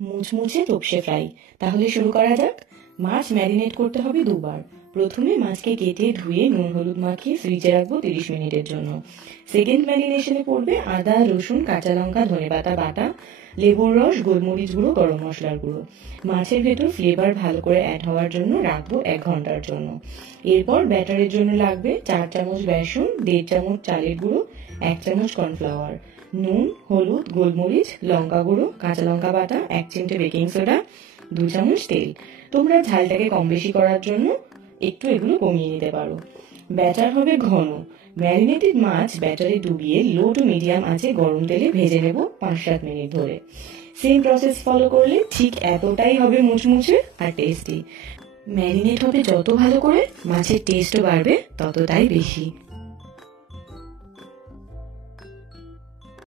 মুচমুচে তোপসে ফ্রাই। তাহলে শুরু করা যাক। মাছ ম্যারিনেট করতে হবে দুবার। প্রথমে মাছকে কেটে ধুয়ে নুন হলুদ মাখিয়ে ফ্রিজে রাখবো 30 মিনিটের জন্য। সেকেন্ড ম্যারিনেশনে পড়বে আদা রসুন কাঁচা লঙ্কা ধনেপাতা বাটা, লেবুর রস, গোলমরিচ গুঁড়ো, গরম মশলার গুঁড়ো। মাছের ভেতর ফ্লেভার ভালো করে অ্যাড হওয়ার জন্য রাখবো 1 ঘন্টার জন্য। এরপর ব্যাটারের জন্য লাগবে 4 চামচ বেসন, 1.5 চামচ চালের গুঁড়ো, 1 চামচ কর্নফ্লাওয়ার, নুন হলুদ গোলমরিচ লঙ্কা গুঁড়ো কাঁচা লঙ্কা বাটা, 1 চিমটে বেকিং সোডা, 2 চামচ তেল। তোমরা ঝালটাকে কম বেশি করার জন্য একটু এগুলো কমিয়ে নিতে পারো। ব্যাটার হবে ঘন। ম্যারিনেটেড মাছ ব্যাটারে ডুবিয়ে লো টু মিডিয়াম আঁচে গরম তেলে ভেজে নেব 5-7 মিনিট ধরে। সেম প্রসেস ফলো করলে ঠিক এতটাই হবে মুচমুচে আর টেস্টি। ম্যারিনেট হবে যত ভালো করে মাছের টেস্টও বাড়বে ততটাই বেশি।